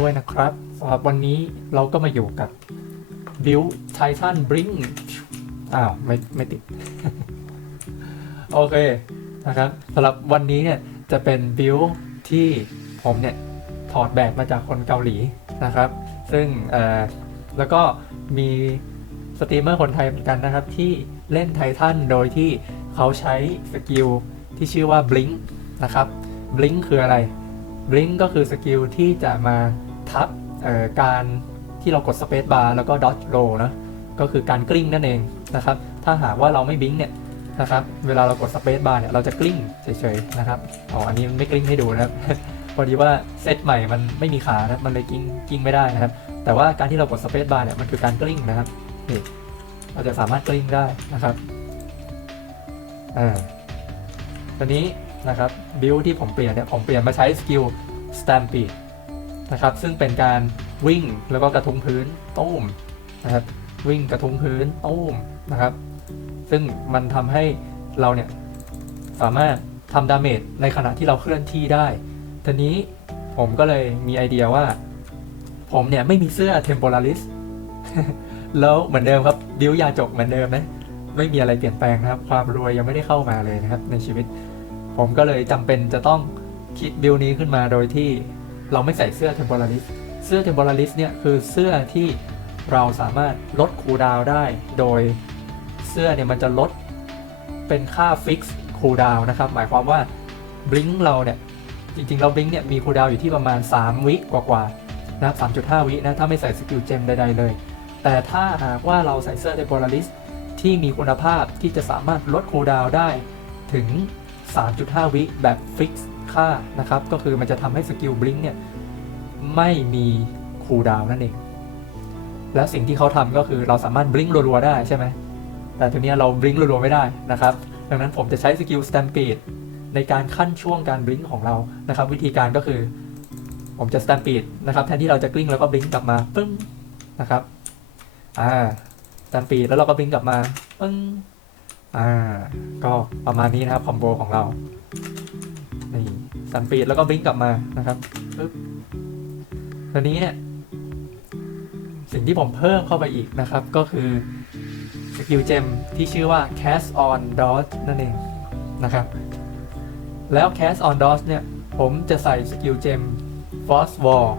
ด้วยนะครับสำหรับวันนี้เราก็มาอยู่กับบิลไททันบริงอ้าวไม่ไม่ติด โอเคนะครับสำหรับวันนี้เนี่ยจะเป็นบิลที่ผมเนี่ยถอดแบบมาจากคนเกาหลีนะครับ ซึ่งแล้วก็มีสตรีมเมอร์คนไทยเหมือนกันนะครับ ที่เล่นไททันโดยที่เขาใช้สกิลที่ชื่อว่า Blink นะครับ Blink คืออะไร Blink ก็คือสกิลที่จะมา ทับการที่เรากด Space Bar แล้วก็ Dodge Roll นะก็คือการกลิ้งนั่นเองนะครับ ถ้าหากว่าเราไม่บิงเนี่ยนะครับเวลาเรากด Space Bar เนี่ยเราจะกลิ้งเฉยๆนะครับอ๋ออันนี้ไม่กลิ้งให้ดูนะครับพอดีว่าเซตใหม่มันไม่มีขานะมันเลยกิ้งกิ้งไม่ได้นะครับ แต่ว่าการที่เรากด Space Bar เนี่ยมันคือการกลิ้งนะครับนี่เราจะสามารถกลิ้งได้นะครับอ่าตอนนี้นะครับบิลที่ผมเปลี่ยนเนี่ยผมเปลี่ยนมาใช้สกิล Stampede นะครับ ซึ่งเป็นการวิ่งแล้วก็กระทุ้งพื้นตุ้มนะครับ วิ่งกระทุ้งพื้นตุ้มนะครับ ซึ่งมันทำให้เราเนี่ยสามารถทำดาเมจในขณะที่เราเคลื่อนที่ได้ทีนี้ผมก็เลยมีไอเดียว่า ผมเนี่ยไม่มีเสื้อ Temporalis แล้วเหมือนเดิมครับบิวยาจกเหมือนเดิมนะ ไม่มีอะไรเปลี่ยนแปลงนะครับ ความรวยยังไม่ได้เข้ามาเลยนะครับ ในชีวิต ผมก็เลยจำเป็นจะต้องคิดบิลนี้ขึ้นมาโดยที่ เราไม่ใส่เสื้อ Temporalis เสื้อ Temporalis เนี่ยคือเสื้อที่เราสามารถลดคูลดาวได้ โดยเสื้อเนี่ยมันจะลดเป็นค่าฟิกซ์คูลดาวนะครับ หมายความว่าบลิงเราเนี่ย จริงๆเราบลิงเนี่ยมีคูลดาวอยู่ที่ประมาณ 3 วิกว่าๆนะครับ3.5 วินะถ้าไม่ใส่สกิลเจมใดๆเลย แต่ถ้าหากว่าเราใส่เสื้อ Temporalis ที่มีคุณภาพที่จะสามารถลดคูลดาวได้ถึง 3.5 วิแบบฟิกซ์ ค่านะครับ ก็คือมันจะทำให้สกิลบลิงเนี่ยไม่มีคูลดาวน์นั่นเอง และสิ่งที่เขาทำก็คือเราสามารถบลิงรัวๆได้ใช่ไหม แต่ทีนี้เราบลิงรัวๆไม่ได้นะครับ ดังนั้นผมจะใช้สกิลส t ตมปีดในการขั้นช่วงการบลิงของเรานะครับ วิธีการก็คือ ผมจะส t ตมปีดนะครับแทนที่เราจะกลิ้งแล้วก็บลิงกลับมาปึ้งนะครับอ่าส t ตมปีดแล้วเราก็บลิงกลับมาปึ้งอ่าก็ประมาณนี้นะครับคอมโบของเรา ส t ตมปีดแล้วก็บลิงกลับมานะครับปึ๊บตอนนี้เนี่ยสิ่งที่ผมเพิ่มเข้าไปอีกนะครับ ก็คือสกิลเจมที่ชื่อว่า cast on dodge นั่นเองนะครับ แล้ว cast on dodge เนี่ย ผมจะใส่สกิลเจม force wall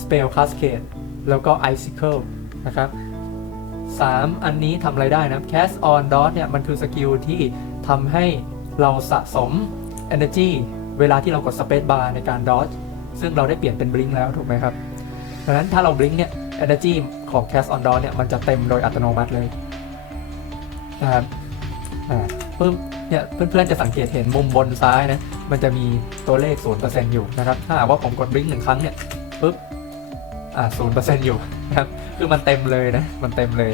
spell cascade แล้วก็ icicle นะครับสามอันนี้ทำอะไรได้นะ cast on dodge เนี่ย มันคือสกิลที่ทำให้เราสะสม energy เวลาที่เรากด space bar ในการ dodge ซึ่งเราได้เปลี่ยนเป็น blink แล้วถูกไหมครับดังนั้นถ้าเรา blink เนี่ย energy ของ cast on dodge เนี่ยมันจะเต็มโดยอัตโนมัติเลยนะครับอ่าปึ๊บเนี่ยเพื่อนๆจะสังเกตเห็นมุมบนซ้ายนะมันจะมีตัวเลข 0%อยู่นะครับ ถ้าหากว่าผมกด blink หนึ่งครั้งเนี่ยปึ๊บอ่า0%อร์เซ็นต์อยู่นะครับ คือมันเต็มเลยนะ มันเต็มเลย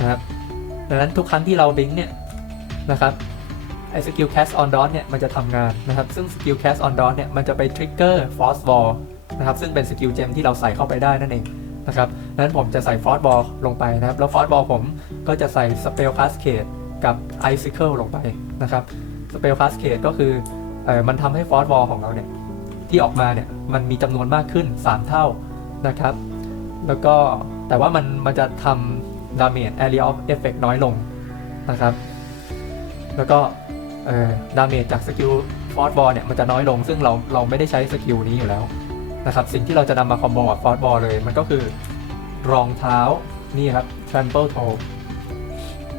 นะครับ ดังนั้นทุกครั้งที่เรา blink เนี่ยนะครับ ไอ้สกิล cast on dot เนี่ยมันจะทำงานนะครับ ซึ่งสกิล cast on dot เนี่ยมันจะไป trigger force ball นะครับซึ่งเป็นสกิลเจมที่เราใส่เข้าไปได้นั่นเองนะครับดังนั้นผมจะใส่ force ball ลงไปนะครับ แล้ว force ball ผมก็จะใส่ spell cascade กับ icicle ลลงไปนะครับ spell cascade ก็คือเออมันทำให้ force ball ของเราเนี่ยที่ออกมาเนี่ยมันมีจำนวนมากขึ้น 3 เท่านะครับ แล้วก็แต่ว่ามันมันจะทำ damage area of effect น้อยลงนะครับ แล้วก็ ดาเมจจากสกิลฟอร์ b บอลเนี่ยมันจะน้อยลงซึ่งเราเราไม่ได้ใช้สกิลนี้อยู่แล้วนะครับสิ่งที่เราจะนำมาคอมโบกับฟอร์ b บอลเลย มันก็คือรองเท้านี่ครับ trample toe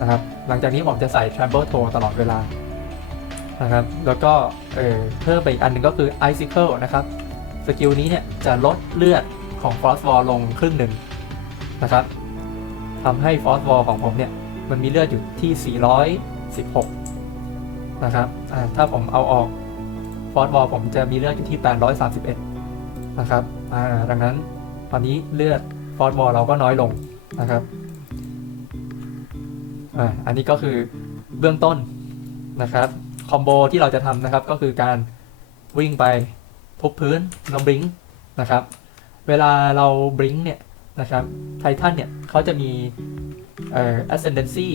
นะครับหลังจากนี้ผมจะใส่ trample toe ตลอดเวลานะครับแล้วก็เออเพิ่มไปอีกอันหนึ่งก็คือ icicle นะครับสกิลนี้เนี่ยจะลดเลือดของ frost wall ลงครึ่งหนึ่งนะครับทำให้ frost wall ของผมเนี่ยมันมีเลือดอยู่ที่ 416 นะครับถ้าผมเอาออกฟอร์ดบอลผมจะมีเลือดอยู่ที่ 831 นะครับดังนั้นตอนนี้เลือดฟอร์ดบอลเราก็น้อยลงนะครับออันนี้ก็คือเบื้องต้นนะครับคอมโบที่เราจะทำนะครับก็คือการวิ่งไปทุบพื้นลงบลิงนะครับ เวลาเราบลิงเนี่ยนะครับไททันเนี่ยเขาจะมี เอ่อ ascendancy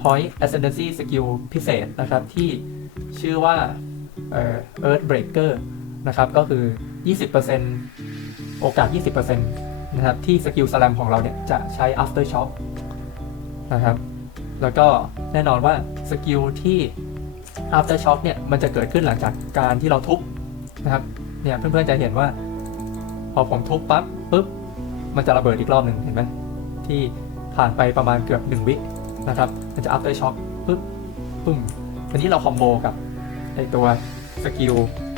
point ascendancy skill พิเศษนะครับ ที่ชื่อว่าเอ่อ earth breaker นะครับ ก็คือ 20%โอกาส 20%นะครับ ที่สกิลสแลมของเราเนี่ย จะใช้ after shock นะครับ แล้วก็แน่นอนว่าสกิลที่ after shock เนี่ย มันจะเกิดขึ้นหลังจากการที่เราทุบนะครับ เนี่ย เพื่อนๆจะเห็นว่า พอผมทุบปั๊บปุ๊บ มันจะระเบิดอีกรอบหนึ่งเห็นไหมที่ ผ่านไปประมาณเกือบหนึ่งวินะครับมันจะ after shock ปุ๊บปึ้มทีนี้เราคอมโบกับไอตัวสกิล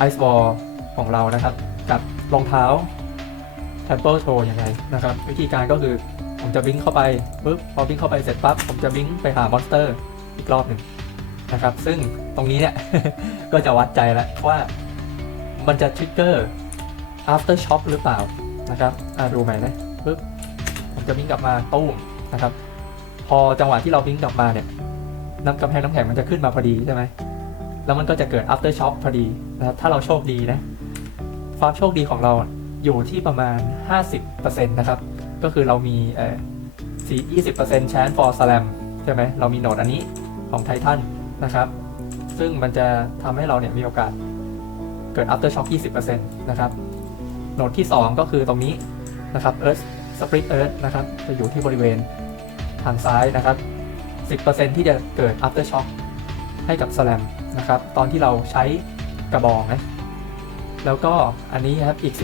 ice wall ของเรานะครับ กับรองเท้า temple toe ยังไงนะครับ วิธีการก็คือผมจะบิงเข้าไปปุ๊บพอบิงเข้าไปเสร็จปั๊บผมจะบิงไปหามอนสเตอร์อีกรอบหนึ่งนะครับ ซึ่งตรงนี้เนี่ย ก็จะวัดใจแล้วว่ามันจะทริกเกอร์ after shock หรือเปล่านะครับ อะดูใหม่นะปุ๊บผมจะบิงกลับมาตู้ม นะครับ พอจังหวะที่เราบิงกลับมาเนี่ยน้ำกำแพงน้ำแข็งมันจะขึ้นมาพอดีใช่ไหมแล้วมันก็จะเกิด after shock พอดีนะครับถ้าเราโชคดีนะความโชคดีของเราอยู่ที่ประมาณ 50%นะครับ ก็คือเรามีเอ่อสี่20% chance for slam ใช่ไหมเรามีโหนดอันนี้ของไททันนะครับ ซึ่งมันจะทำให้เราเนี่ยมีโอกาสเกิด after shock 20%นะครับโหนดที่ 2 ก็คือตรงนี้นะครับ earth split earth นะครับ จะอยู่ที่บริเวณทางซ้ายนะครับ 10%ที่จะเกิด after shock ให้กับ slam นะครับ ตอนที่เราใช้กระบองนะ แล้วก็อันนี้ครับอีก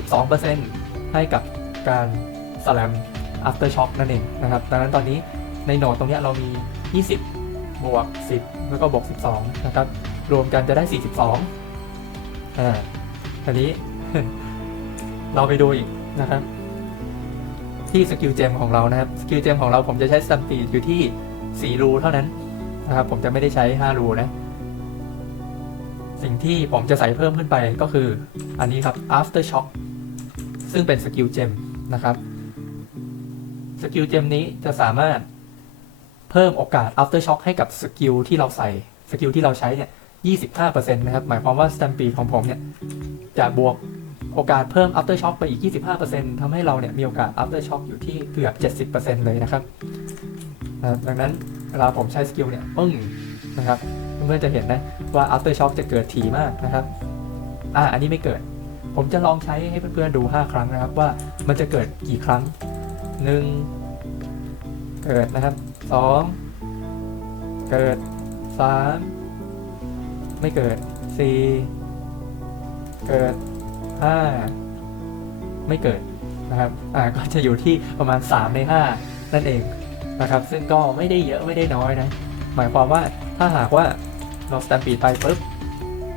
12%ให้กับการสแลม after shock นั่นเองนะครับ ดังนั้นตอนนี้ในโหนดตรงนี้เรามี 20 บวก 10 แล้วก็บวก 12 นะครับ รวมกันจะได้ 42 อ่าทีนี้เราไปดูอีกนะครับ ที่สกิลเจมของเรานะครับสกิลเจมของเราผมจะใช้สตัมปีดอยู่ที่ 4 รูเท่านั้นนะครับผมจะไม่ได้ใช้ 5 รูนะ สิ่งที่ผมจะใส่เพิ่มขึ้นไปก็คืออันนี้ครับ after shock ซึ่งเป็นสกิลเจมนะครับสกิลเจมนี้จะสามารถเพิ่มโอกาส after shock ให้กับสกิลที่เราใส่สกิลที่เราใช้เนี่ย25%นะครับ หมายความว่าส t ตมปีของผมเนี่ย จะบวก โอกาสเพิ่ม after shock ไปอีก 25%ทำให้เราเนี่ยมีโอกาส after shock อยู่ที่เกือบ 70%เลยนะครับดังนั้นเวลาผมใช้สกิลเนี่ยปึ้งนะครับเพื่อนๆจะเห็นนะว่า after shock จะเกิดถี่มากนะครับอ่าอันนี้ไม่เกิด ผมจะลองใช้ให้เพื่อนๆดู 5 ครั้งนะครับว่ามันจะเกิดกี่ครั้ง 1 เกิดนะครับ 2 เกิด 3 ไม่เกิด 4 เกิด 5ไม่เกิดนะครับอ่าก็จะอยู่ที่ประมาณ 3 ใน 5 นั่นเองนะครับ ซึ่งก็ไม่ได้เยอะไม่ได้น้อยนะ หมายความว่าถ้าหากว่าเราสแตมปีดไปปุ๊บ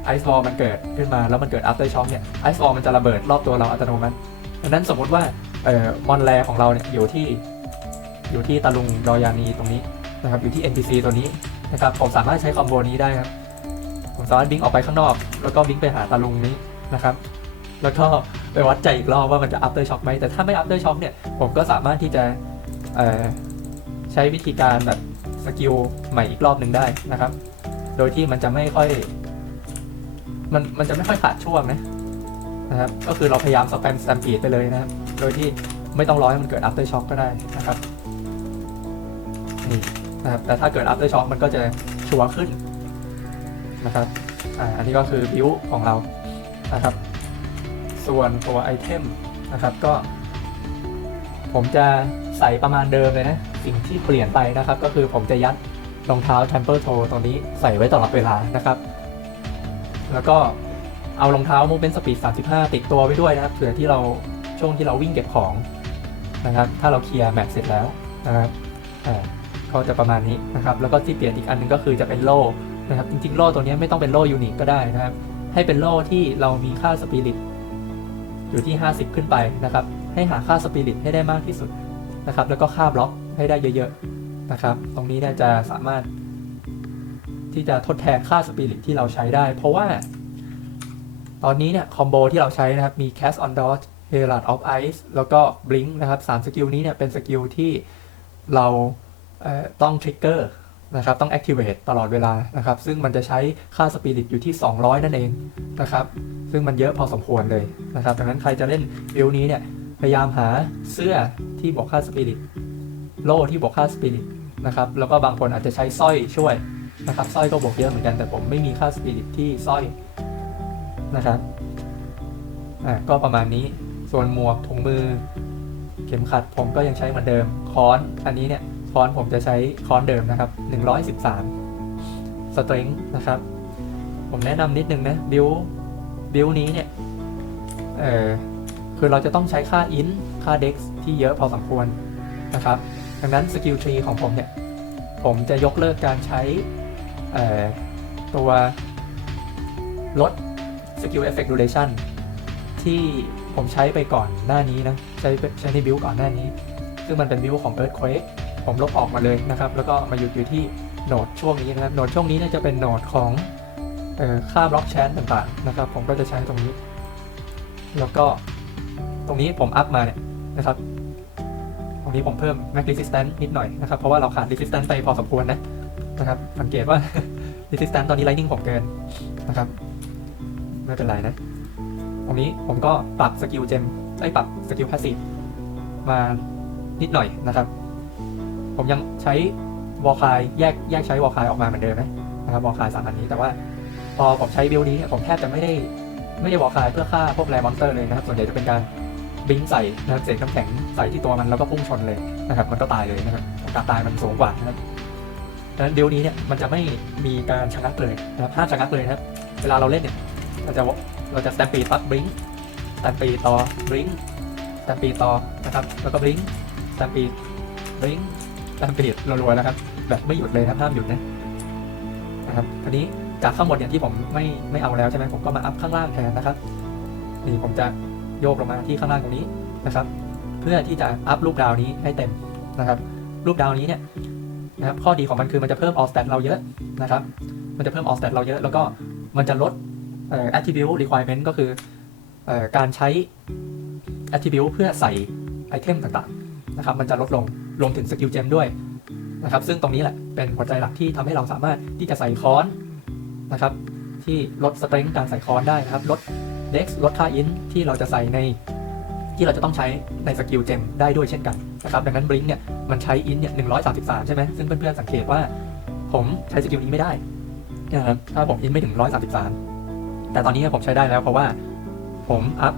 ไอซ์บอลมันเกิดขึ้นมาแล้วมันเกิด after shock เนี่ยไอซ์บอลมันจะระเบิดรอบตัวเราอัตโนมัติดังนั้นสมมติว่าเอ่อมอนแรของเราเนี่ยอยู่ที่อยู่ที่ตะลุงดอยานีตรงนี้นะครับอยู่ที่ NPC ตัวนี้นะครับผมสามารถใช้คอมโบนี้ได้ครับผมสามารถบิงออกไปข้างนอก แล้วก็บิงไปหาตะลุงนี้นะครับ แล้วก็ไปวัดใจอีกรอบว่ามันจะ after shock ไหมแต่ถ้าไม่ after shock เนี่ย ผมก็สามารถที่จะใช้วิธีการแบบสกิลใหม่อีกรอบหนึ่งได้นะครับ โดยที่มันจะไม่ค่อย มันมันจะไม่ค่อยขาดช่วงนะนะครับ ก็คือเราพยายามสแปมสแตมปีดไปเลยนะครับ โดยที่ไม่ต้องรอให้มันเกิด after shock ก็ได้นะครับนี่นะครับ แต่ถ้าเกิด after shock มันก็จะชัวร์ขึ้นนะครับ อ่า อันนี้ก็คือบิวของเรานะครับ ส่วนตัวไอเทมนะครับก็ ผมจะใส่ประมาณเดิมเลยนะ สิ่งที่เปลี่ยนไปนะครับ ก็คือผมจะยัดรองเท้า Temple Toe ตรงนี้ใส่ไว้ตลอดเวลานะครับ แล้วก็เอารองเท้า Movement Speed 35 ติดตัวไว้ด้วยนะครับเผื่อที่เราช่วงที่เราวิ่งเก็บของนะครับ ถ้าเราเคลียร์แมตช์เสร็จแล้วนะครับก็จะประมาณนี้นะครับ แล้วก็ที่เปลี่ยนอีกอันหนึงก็คือจะเป็นโล่นะครับ จริงๆ โล่ตัวนี้ไม่ต้องเป็นโล่ยูนิคก็ได้นะครับ ให้เป็นโล่ที่เรามีค่าสปิริต อยู่ที่ 50 ขึ้นไปนะครับ ให้หาค่าสปิริตให้ได้มากที่สุดนะครับ แล้วก็ค่าบล็อกให้ได้เยอะๆนะครับ ตรงนี้เนี่ยจะสามารถ ที่จะทดแทนค่าสปิริตที่เราใช้ได้ เพราะว่า ตอนนี้เนี่ยคอมโบที่เราใช้นะครับ มี Cast on Dot Herald of Ice แล้วก็ Blink นะครับ3สกิลนี้เนี่ยเป็นสกิลที่เราเต้องทริกเกอร์นะครับต้อง activate ตลอดเวลานะครับ ซึ่งมันจะใช้ค่าสปิริตอยู่ที่ 200 นั่นเองนะครับ ซึ่งมันเยอะพอสมควรเลยนะครับดังนั้นใครจะเล่นบิลนี้เนี่ยพยายามหาเสื้อที่บวกค่าสปิริตโล่ที่บวกค่าสปิริตนะครับแล้วก็บางคนอาจจะใช้สร้อยช่วยนะครับสร้อยก็บวกเยอะเหมือนกันแต่ผมไม่มีค่าสปิริตที่สร้อยนะครับอ่าก็ประมาณนี้ส่วนหมวกถุงมือ เข็มขัดผมก็ยังใช้เหมือนเดิมค้อนอันนี้เนี่ยค้อนผมจะใช้ค้อนเดิมนะครับ 113สตริงนะครับ ผมแนะนำนิดนึงนะบิว บิวนี้เนี่ยเออคือเราจะต้องใช้ค่าอินค่าเด็กที่เยอะพอสมควรนะครับ ดังนั้นสกิลทรีของผมเนี่ย ผมจะยกเลิกการใช้ตัวลดสกิลเอฟเฟกต์ดูเรชันที่ผมใช้ไปก่อนหน้านี้นะ ใช้ใช้ในบิวก่อนหน้านี้ ซึ่งมันเป็นบิวของ Earthquake ผมลบออกมาเลยนะครับ แล้วก็มาหยุดอยู่ที่โหนดช่วงนี้นะครับโหนดช่วงนี้เนี่ยจะเป็นโหนดของ ค่าบล็อกแชนต่างๆนะครับ ผมก็จะใช้ตรงนี้ แล้วก็ตรงนี้ผมอัพมาเนี่ยนะครับ ตรงนี้ผมเพิ่ม Max Resistance นิดหน่อยนะครับ เพราะว่าเราขาด Resistance ไปพอสมควรนะนะครับ สังเกตว่า Resistance ตอนนี้ Lightning ผมเกินนะครับ ไม่เป็นไรนะ ตรงนี้ผมก็ปรับสกิลเจมไอ้ปรับสกิลพาสซีฟมานิดหน่อยนะครับ ผมยังใช้วอลคายแยกแยกใช้วอลคายออกมาเหมือนเดิมนะนะครับวอลคายสามอันนี้แต่ว่า พอผมใช้บิลนี้เนี่ยผมแทบจะไม่ได้ไม่ได้วอลคายเพื่อฆ่าพวกแรมอนสเตอร์เลยนะครับ ส่วนใหญ่จะเป็นการบิงใส่นะครับเศษน้ำแข็งใส่ที่ตัวมันแล้วก็พุ่งชนเลยนะครับ มันก็ตายเลยนะครับโอกาสตายมันสูงกว่านะครับดังนั้นบิลนี้เนี่ยมันจะไม่มีการชะงักเลยนะครับห้ามชะงักเลยนะครับ เวลาเราเล่นเนี่ยเราจะเราจะสแตมปีดปั๊บบลิงสแตมปีต่อบลิงสแตมปีต่อนะครับ แล้วก็บลิงสแตมปีบลิงสแตมปีดรัวๆนะครับ แบบไม่หยุดเลยนะครับห้ามหยุดนะนะครับทีนี้ จากข้างบนเนี่ยที่ผมไม่ไม่เอาแล้วใช่ไหมผมก็มาอัพข้างล่างแทนนะครับ นี่ผมจะโยกลงมาที่ข้างล่างตรงนี้นะครับ เพื่อที่จะอัพลูกดาวนี้ให้เต็มนะครับลูกดาวนี้เนี่ยนะครับข้อดีของมันคือมันจะเพิ่มออสแตทเราเยอะนะครับ มันจะเพิ่มออสแตทเราเยอะ แล้วก็มันจะลดเอ่อ attribute requirement ก็คือเอ่อการใช้ attribute เพื่อใส่ไอเทมต่างๆนะครับ มันจะลดลงรวมถึงสกิลเจมด้วยนะครับ ซึ่งตรงนี้แหละเป็นหัวใจหลักที่ทำให้เราสามารถที่จะใส่ค้อน นะครับ ที่ลดสเตร n งการใส่ค้อนได้นะครับ ลด dex ลดค่าอินที่เราจะใส่ในที่เราจะต้องใช้ในสกิลเจมได้ด้วยเช่นกันนะครับ ดังนั้นบลิงเนี่ยมันใช้อินเนี่ย133ใช่ไหมซึ่งเพื่อนๆสังเกตว่า ผมใช้สกิลนี้ไม่ได้นะครับถ้าผมอินไม่ถึง133แต่ตอนนี้ผมใช้ได้แล้วเพราะว่าผมอัพ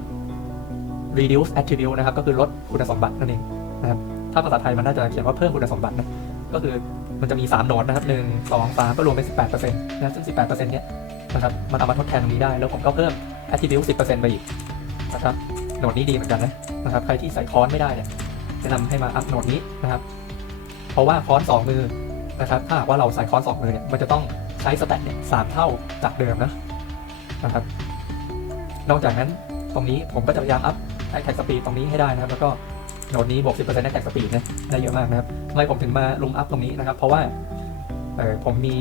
reduce attribute นะครับ ก็คือลดคุณสมบัตินั่นเองนะครับ ถ้าภาษาไทยมันน่าจะเขียนว่าเพิ่มคุณสมบัตินะ ก็คือ มันจะมี 3โหนดนะครับ1 2 3ก็รวมเป็น 18%นะซึ่ง 18%เนี้ยนะครับมันเอามาทดแทนตรงนี้ได้ แล้วผมก็เพิ่ม attribute 10%ไปอีกนะครับโหนดนี้ดีเหมือนกันนะนะครับใครที่ใส่คอนไม่ได้เนี่ยแนะนำให้มาอัพโหนดนี้นะครับเพราะว่าคอนสองมือนะครับถ้าหากว่าเราใส่คอนสองมือเนี่ยมันจะต้องใช้สแตทเนี่ยสามเท่าจากเดิมนะนะครับ นอกจากนั้นตรงนี้ผมก็จะพยายามอัพไอแท็กสปีดตรงนี้ให้ได้นะครับ แล้วก็ โหนดนี้บวก10%ในแท็กสปีดนะได้เยอะมากนะครับทำไมผมถึงมาลุมอัพตรงนี้นะครับ เพราะว่าผมมี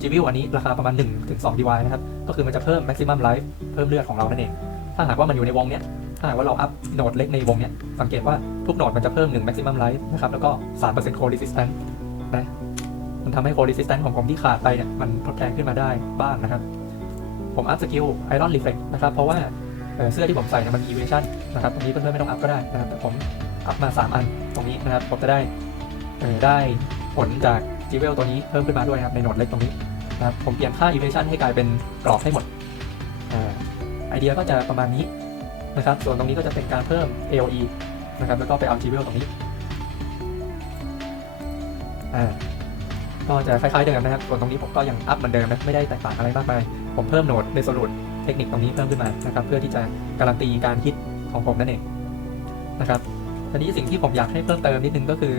จีวิวอันนี้ราคาประมาณ1ถึง2 DY นะครับ ก็คือมันจะเพิ่ม maximum life เพิ่มเลือดของเรานั่นเอง ถ้าหากว่ามันอยู่ในวงเนี้ย ถ้าหากว่าเราอัพโหนดเล็กในวงเนี้ย สังเกตว่าทุกโหนดมันจะเพิ่ม 1 maximum life นะครับ แล้วก็ 3% core resistance นะ มันทำให้ core resistance ของผมที่ขาดไปเนี่ย มันทดแทนขึ้นมาได้บ้างนะครับ ผมอัพสกิล iron reflect นะครับ เพราะว่าเอ่อเสื้อที่ผมใส่เนี่ยมัน evasion นะครับ ตรงนี้เพื่อนๆไม่ต้องอัพก็ได้นะครับ แต่ผม อัพมา 3 อันตรงนี้นะครับผมจะได้เออได้ผลจาก g w e l ตัวนี้เพิ่มขึ้นมาด้วยครับในโหนดเล็กตรงนี้นะครับผมเปลี่ยนค่า evasion ให้กลายเป็นกรอบให้หมดไอเดียก็จะประมาณนี้นะครับ ส่วนตรงนี้ก็จะเป็นการเพิ่ม AOE นะครับ แล้วก็ไปเอา g w e l ตรงนี้ อ่า ก็จะคล้ายๆเดิมนะครับ ส่วนตรงนี้ผมก็ยังอัพเหมือนเดิมนะ ไม่ได้แตกต่างอะไรมากมาย ผมเพิ่มโหนด Resolute เทคนิคตรงนี้เพิ่มขึ้นมานะครับ เพื่อที่จะการันตีการฮิตของผมนั่นเองนะครับ ทีนี้สิ่งที่ผมอยากให้เพิ่มเติมนิดนึงก็คือ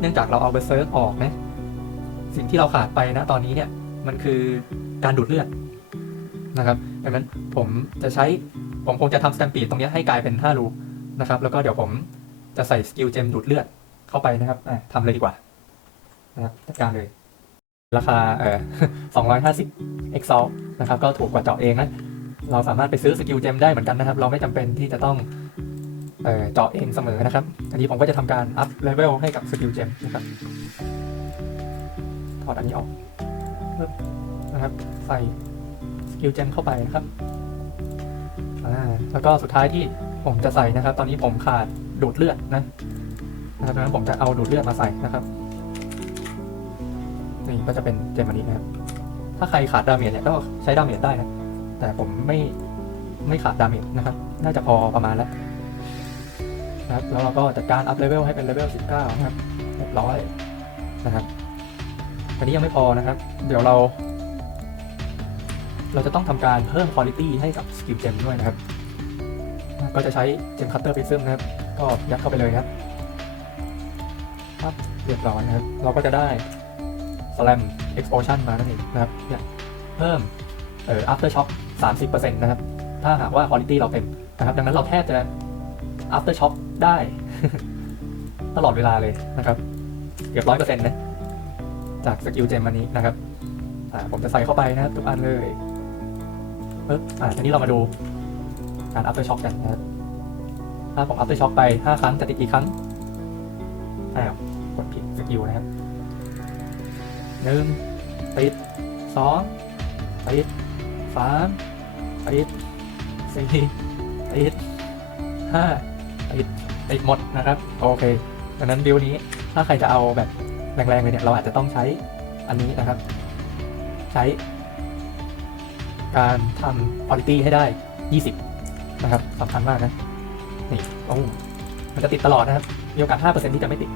เนื่องจากเราเอาเบอร์เซิร์กออกนะสิ่งที่เราขาดไปนะตอนนี้เนี่ยมันคือการดูดเลือดนะครับดังนั้นผมจะใช้ผมคงจะทำสแตมปีดตรงนี้ให้กลายเป็น5รูนะครับ แล้วก็เดี๋ยวผมจะใส่สกิลเจมดูดเลือดเข้าไปนะครับทำเลยดีกว่านะครับจัดการเลย ราคาเอ่อ250 Excel นะครับ ก็ถูกกว่าเจาะเองนะ เราสามารถไปซื้อสกิลเจมได้เหมือนกันนะครับ เราไม่จำเป็นที่จะต้อง เจาะเองเสมอนะครับ อันนี้ผมก็จะทำการอัพเลเวลให้กับสกิลเจมนะครับถอดอันนี้ออกนะครับ ใส่สกิลเจมเข้าไปนะครับแล้วก็สุดท้ายที่ผมจะใส่นะครับ ตอนนี้ผมขาดดูดเลือดนะนะครับดังนั้นผมจะเอาดูดเลือดมาใส่นะครับนี่ก็จะเป็นเจมอันนี้นะครับถ้าใครขาดดาเมจเนี่ยก็ใช้ดาเมจได้นะแต่ผมไม่ไม่ขาดดาเมจนะครับ น่าจะพอประมาณแล้ว นะครับแล้วเราก็จัดการอัพเลเวลให้เป็นเลเวล 19 นะครับเรียบร้อยนะครับอันนี้ยังไม่พอนะครับ เดี๋ยวเรา เราจะต้องทำการเพิ่มคุณ i t y ให้กับสกิลเจมด้วยนะครับ ก็จะใช้เจมคัตเตอร์ r ิซึมนะครับ ก็ยัดเข้าไปเลยครับปั๊บเรียบร้อยนะครับ เราก็จะได้ slam explosion มานั่นเองนะครับเนี่ยเพิ่มเอ่อ after shock 30%นะครับ ถ้าหากว่า quality เราเต็มนะครับ ดังนั้นเราแทบจะ after shock ได้ ตลอดเวลาเลยนะครับ เกือบร้อยเปอร์เซ็นต์นะ จากสกิลเจมอันนี้นะครับผมจะใส่เข้าไปนะครับทุกอันเลยปึ๊บอ่าทีนี้เรามาดูการ after shock กันนะครับถ้าผม after shock ไป 5 ครั้งจะติดกี่ครั้งอ้าวกดผิดสกิลนะครับหนึ่งติดสองติดสามติดสี่ติดห้า ติดติดหมดนะครับ โอเคดังนั้นบิวนี้ถ้าใครจะเอาแบบแรงๆเลยเนี่ยเราอาจจะต้องใช้อันนี้นะครับ ใช้ การทำ quality ให้ได้ 20 นะครับสำคัญมากนะ นี่โอ้มันจะติดตลอดนะครับมีโอกาส 5%ที่จะไม่ติด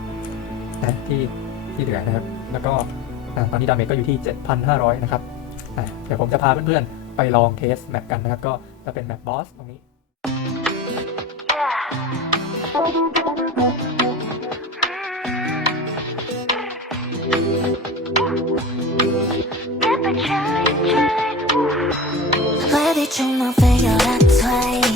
นะที่ที่เหลือนะครับ แล้วก็ตอนนี้ดาเมจก็อยู่ที่ 7,500 นะครับเดี๋ยวผมจะพาเพื่อนๆ ไปลองเทสแมปกันนะครับ ก็จะเป็นแมปบอสตรงนี้ Baby, you're my favorite toy.